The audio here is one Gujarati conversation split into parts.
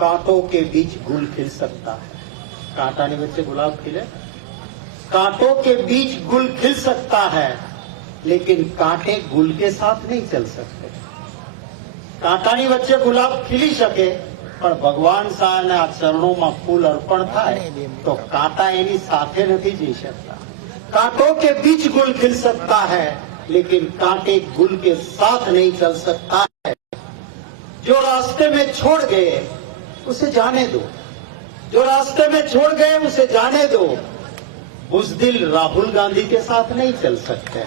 कांटों के बीच गुल खिल सकता है कांटा नहीं बच्चे गुलाब खिले कांटों के बीच गुल खिल सकता है लेकिन कांटे गुल के साथ नहीं चल सकते कांटा नहीं बच्चे गुलाब खिली सके ने आप चरणों में फूल अर्पण था तो कांटा એની साथे नहीं जी सकता कांटों के बीच गुल खिल सकता है लेकिन कांटे गुल के साथ नहीं चल सकता है जो रास्ते में छोड़ गए उसे जाने दो जो रास्ते में छोड़ गए उसे जाने दो बुजदिल राहुल गांधी के साथ नहीं चल सकते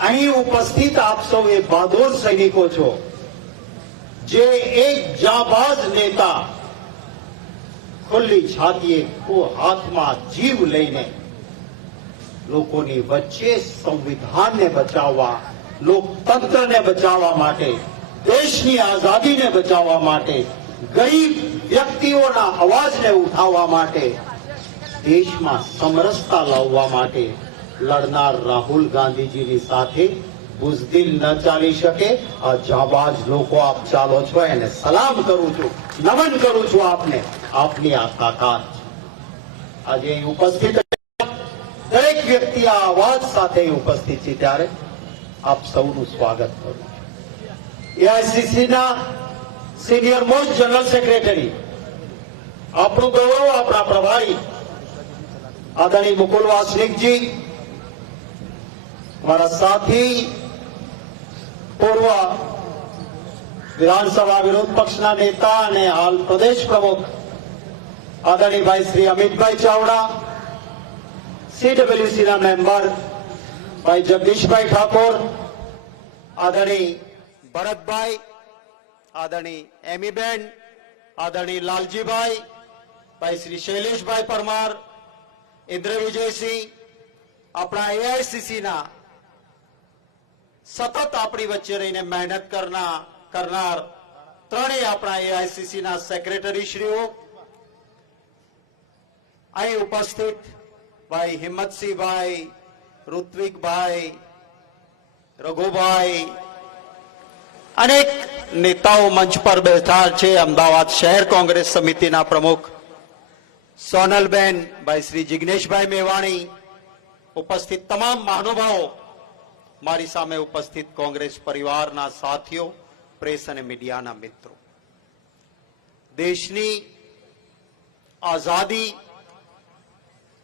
અહીં ઉપસ્થિત આપ સૌ એ બહાદુર સૈનિકો છો જે એક જાબાજ નેતા ખુલ્લી છાતીએ કો હાથમાં જીવ લઈને લોકોની વચ્ચે સંવિધાનને બચાવવા લોકતંત્રને બચાવવા માટે દેશની આઝાદીને બચાવવા માટે ગરીબ વ્યક્તિઓના અવાજને ઉઠાવવા માટે દેશમાં સમરસતા લાવવા માટે લડનાર રાહુલ ગાંધીજીની સાથે બુઝદિલ ન ચાલી શકે આ જાબાજ લોકો આપ ચાલો છો એને સલામ કરું છું નમન કરું છું આપને આપની આ તાકાત આજે ઉપસ્થિત દરેક વ્યક્તિ આ અવાજ સાથે ઉપસ્થિત છે ત્યારે આપ સૌનું સ્વાગત કરું એઆઈસીસીના સિનિયર મોસ્ટ જનરલ સેક્રેટરી આપણું ગૌરવ આપણા પ્રભારી આદરણીય મુકુલ વાસનિકજી મારા સાથી પૂર્વ વિધાનસભા વિરોધ પક્ષના નેતા અને હાલ પ્રદેશ પ્રમુખ આદરણીભાઈ શ્રી અમિતભાઈ ચાવડા સીડબ્લ્યુસીના મેમ્બર ભાઈ જગદીશભાઈ ઠાકોર આદરણીય ભરતભાઈ આદરણી એમીબેન આદરણી લાલજીભાઈ ભાઈ શ્રી શૈલેષભાઈ પરમાર ઇન્દ્ર વિજયસિંહ આપણા એઆઈસીસીના સતત આપણી વચ્ચે રહીને મહેનત કરના કરનાર ત્રણેય આપણા એઆઈસીસીના સેક્રેટરીશ્રીઓ અહીં ઉપસ્થિત ભાઈ હિંમતસિંહભાઈ ઋત્વિકભાઈ રઘુભાઈ અનેક નેતાઓ મંચ પર બેઠા છે અમદાવાદ શહેર કોંગ્રેસ સમિતિના પ્રમુખ સોનલબેન ભાઈ શ્રી જિગ્નેશભાઈ મેવાણી ઉપસ્થિત તમામ મહાનુભાવો મારી સામે ઉપસ્થિત કોંગ્રેસ પરિવારના સાથીઓ પ્રેસ અને મીડિયાના મિત્રો દેશની આઝાદી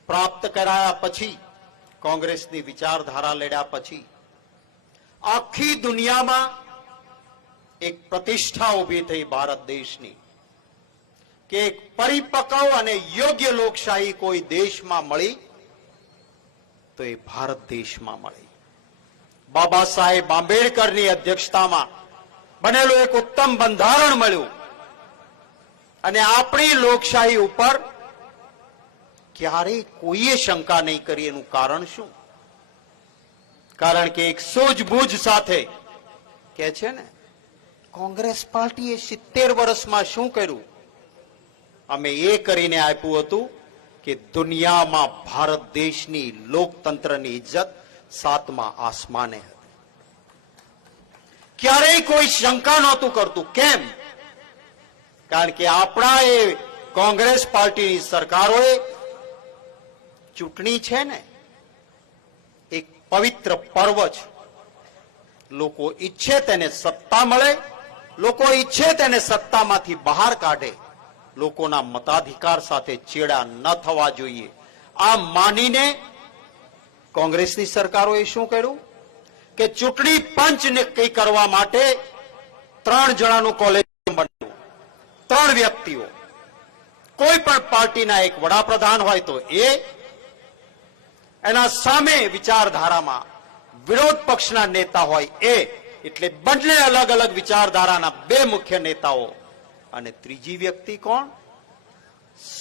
પ્રાપ્ત કરાયા પછી કોંગ્રેસની વિચારધારા લેડ્યા પછી આખી દુનિયામાં એક પ્રતિષ્ઠા ઊભી થઈ ભારત દેશની કે એક પરિપક્વ અને યોગ્ય લોકશાહી કોઈ દેશમાં મળી તો એ ભારત દેશમાં મળી બાબા સાહેબ આંબેડકરની અધ્યક્ષતામાં બનેલું એક ઉત્તમ બંધારણ મળ્યું અને આપણી લોકશાહી ઉપર ક્યારેય કોઈએ શંકા નહીં કરી એનું કારણ શું કારણ કે એક સૂઝબૂઝ સાથે કે છે ને કોંગ્રેસ પાર્ટીએ સિત્તેર વર્ષમાં શું કર્યું અમે એ કરીને આપ્યું હતું કે દુનિયામાં ભારત દેશની લોકતંત્રની ઇજ્જત સાતમા આસમાને હતી ક્યારેય કોઈ શંકા નહોતું કરતું કેમ કારણ કે આપણા એ કોંગ્રેસ પાર્ટીની સરકારોએ ચૂંટણી છે ને એક પવિત્ર પર્વ છે લોકો ઈચ્છે તેને સત્તા મળે લોકો ઈચ્છે તેને સત્તામાંથી બહાર કાઢે લોકોના મતાધિકાર સાથે ચેડા ન થવા જોઈએ આ માનીને કોંગ્રેસની સરકારોએ શું કર્યું કે ચૂંટણી પંચ નક્કી કરવા માટે ત્રણ જણાનું કોલેજ બન્યું ત્રણ વ્યક્તિઓ કોઈ પણ પાર્ટીના એક વડાપ્રધાન હોય તો એ એના સામે વિચારધારામાં વિરોધ પક્ષના નેતા હોય એ એટલે બંને અલગ અલગ વિચારધારાના બે મુખ્ય નેતાઓ અને ત્રીજી વ્યક્તિ કોણ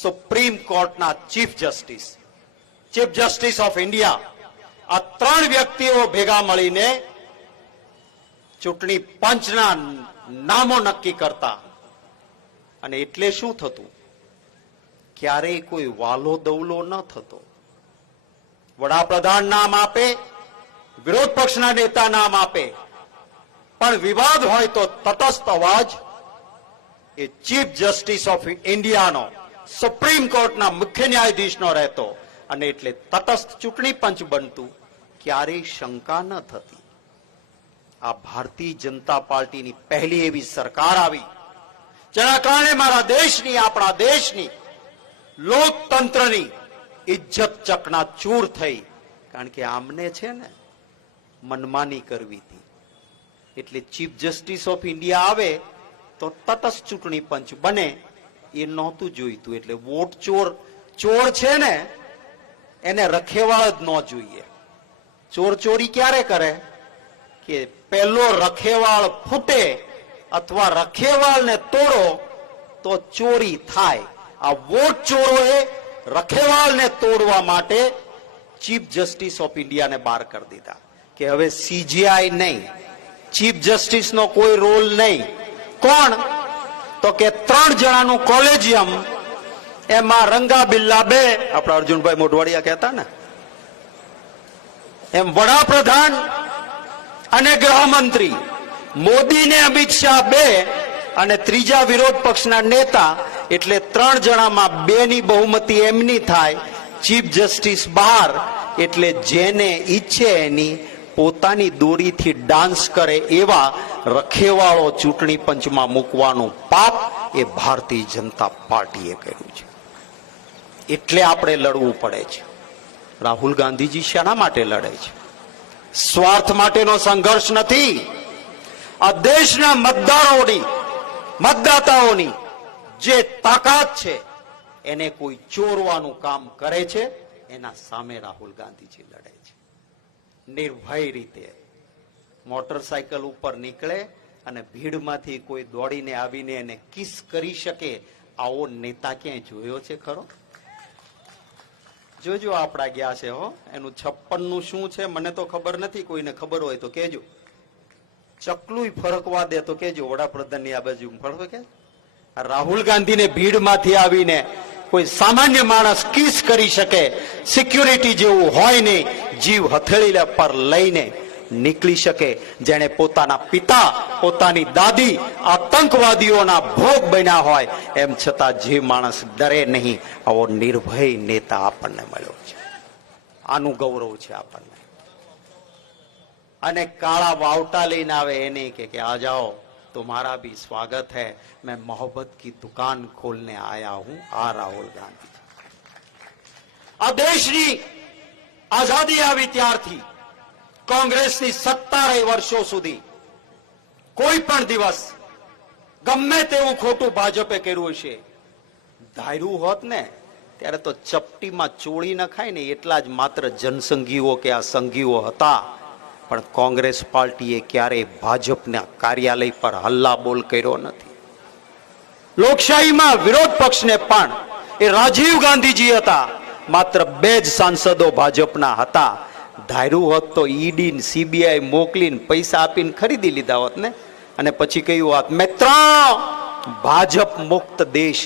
સુપ્રીમ કોર્ટના chief justice chief justice of India આ ત્રણ વ્યક્તિઓ ભેગા મળીને ચૂંટણી પંચના નામો નક્કી કરતા અને એટલે શું થતું ક્યારેય કોઈ વાલો દવલો ન થતો વડાપ્રધાન નામ આપે વિરોધ પક્ષના નેતા નામ આપે પણ વિવાદ હોય તો તટસ્થ અવાજ એ ચીફ જસ્ટિસ ઓફ ઇન્ડિયાનો સુપ્રીમ કોર્ટના મુખ્ય ન્યાયાધીશનો રહેતો અને એટલે તટસ્થ ચૂંટણી પંચ બનતું ક્યારેય શંકા ન થતી આ ભારતીય જનતા પાર્ટીની પહેલી એવી સરકાર આવી જેના કારણે મારા દેશની આપણા દેશની લોકતંત્રની ઇજ્જત ચકના ચૂર થઈ કારણ કે આમને છે ને મનમાની કરવી હતી એટલે ચીફ જસ્ટિસ ઓફ ઇન્ડિયા આવે તો તટસ્થ ચૂંટણી પંચ બને એ નહોતું જોઈતું એટલે વોટ ચોર ચોર છે ને એને રખેવાળ જ ન જોઈએ ચોર ચોરી ક્યારે કરે કે પહેલો રખેવાળ ફૂટે અથવા રખેવાળને તોડો તો ચોરી થાય આ વોટ ચોરોએ રખેવાળને તોડવા માટે ચીફ જસ્ટિસ ઓફ ઇન્ડિયાને બહાર કરી દીધા કે હવે સીજીઆઈ નહીં ચીફ જસ્ટિસ નો કોઈ રોલ નહીં કોણ તો કે ત્રણ જણાનું કોલેજિયમ એમાં રંગા બિલ્લા બે આપણા અર્જુનભાઈ મોઢવાડિયા કહેતા ને એમ વડાપ્રધાન અને ગૃહમંત્રી મોદી ને અમિત શાહ બે અને ત્રીજા વિરોધ પક્ષના નેતા એટલે ત્રણ જણામાં બે ની બહુમતી એમની થાય ચીફ જસ્ટિસ બહાર એટલે જેને ઈચ્છે એની પોતાની દોરીથી ડાન્સ કરે એવા રખેવાળો ચૂંટણી પંચમાં મૂકવાનું પાપ એ ભારતીય જનતા પાર્ટીએ કર્યું છે એટલે આપણે લડવું પડે છે રાહુલ ગાંધીજી શાના માટે લડે છે સ્વાર્થ માટેનો સંઘર્ષ નથી આ દેશના મતદારોની મતદાતાઓની જે તાકાત છે એને કોઈ ચોરવાનું કામ કરે છે એના સામે રાહુલ ગાંધીજી લડે છે નિર્ભય રીતે મોટરસાયકલ ઉપર નીકળે અને ભીડમાંથી કોઈ દોડીને આવીને એને કિસ કરી શકે આવો નેતા ક્યાંય જોયો છે ખરો જોજો આપણા ગયા છે હો એનું છપ્પનનું શું છે મને તો ખબર નથી કોઈને ખબર હોય તો કેજો ચકલુય ફરકવા દે તો કેજો વડાપ્રધાનની આ બાજુ ફરતો કે રાહુલ ગાંધીને ભીડમાંથી આવીને કોઈ સામાન્ય માણસ કિસ કરી શકે સિક્યુરિટી જેવું હોય નહીં જીવ હથેળી પર લઈને નીકળી શકે જેણે પોતાના પિતા પોતાની દાદી આતંકવાદીઓના ભોગ બન્યા હોય એમ છતાં જે માણસ ડરે નહીં આવો નિર્ભય નેતા આપણને મળ્યો છે આનું ગૌરવ છે આપણને અને કાળા વાવટા લઈને આવે એને કે કે આ જાઓ तुम्हारा भी स्वागत है मैं मोहब्बत की दुकान खोलने आया हूं आ राहुल गांधी આ દેશની આઝાદી આવી ત્યારથી કોંગ્રેસની સત્તા રહી વર્ષો સુધી કોઈ પણ દિવસ ગમે તેવું ખોટું ભાજપે કર્યું છે ધાર્યું હોત ને ત્યારે તો ચપટીમાં ચોળી નખાય ને એટલા જ માત્ર જનસંઘીઓ કે આ સંઘીઓ હતા પણ કોંગ્રેસ પાર્ટીએ ક્યારેય ભાજપના કાર્યાલય પર હલ્લા બોલ કર્યો નથી લોકશાહીમાં વિરોધ પક્ષને પણ એ રાજીવ ગાંધીજી હતા માત્ર બે જ સાંસદો ભાજપના હતા ધાર્યું હોત તો ઈડી સીબીઆઈ મોકલીને પૈસા આપીને ખરીદી લીધા હોત ને અને પછી કહ્યું હોત મિત્ર ભાજપ મુક્ત દેશ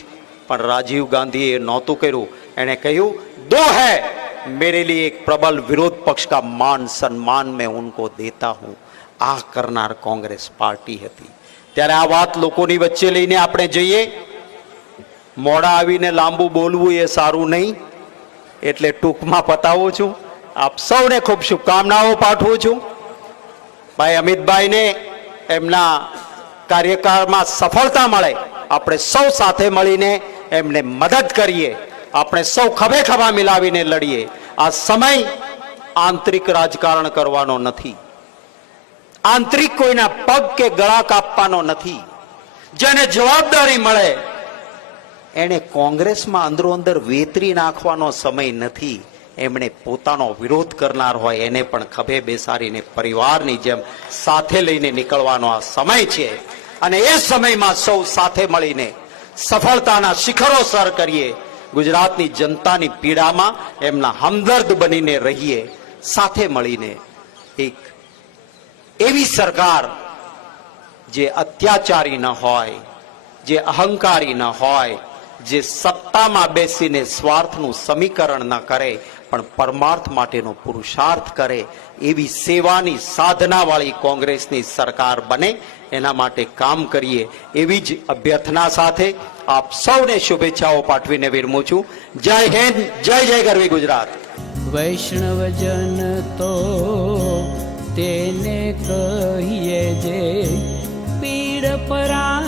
પણ રાજીવ ગાંધીએ નહોતું કર્યું એણે કહ્યું દો હૈ मेरे लिए एक प्रबल विरोध पक्ष का मान सम्मान मैं उनको देता हूं આ કરનાર કોંગ્રેસ પાર્ટી હતી ત્યારે આ વાત લોકોની વચ્ચે લઈને આપણે જઈએ મોડા આવીને લાંબુ બોલવું એ સારું નહીં એટલે ટૂંકમાં પતાવું છું આપ સૌને ખૂબ શુભકામનાઓ પાઠવું છું ભાઈ અમિતભાઈને એમના કાર્યકાળમાં સફળતા મળે આપણે સૌ સાથે મળીને એમને મદદ કરીએ આપણે સૌ ખભે ખભા મિલાવીને લડીએ આ સમય આંતરિક રાજકારણ કરવાનો નથી આંતરિક કોઈના પગ કે ગળા કાપવાનો નથી જેને જવાબદારી મળે એણે કોંગ્રેસમાં અંદરો અંદર વેતરી નાખવાનો સમય નથી એમણે પોતાનો વિરોધ કરનાર હોય એને પણ ખભે બેસાડીને પરિવારની જેમ સાથે લઈને નીકળવાનો આ સમય છે અને એ સમયમાં સૌ સાથે મળીને સફળતાના શિખરો સર કરીએ ગુજરાતની જનતાની પીડામાં એમના હમદર્દ બનીને રહીએ સાથે મળીને એક એવી સરકાર જે અત્યાચારી ન હોય જે અહંકારી ન હોય જે સત્તામાં બેસીને સ્વાર્થનું સમીકરણ ન કરે પણ પરમાર્થ માટેનો પુરુષાર્થ કરે એવી સેવાની સાધનાવાળી કોંગ્રેસની સરકાર બને એના માટે કામ કરીએ એવી જ અભ્યર્થના સાથે આપ સૌને શુભેચ્છાઓ પાઠવીને વિરમું છું જય હિન્દ જય જય ગરવી ગુજરાત વૈષ્ણવજન તો તેને કહીએ જે પીડ પરા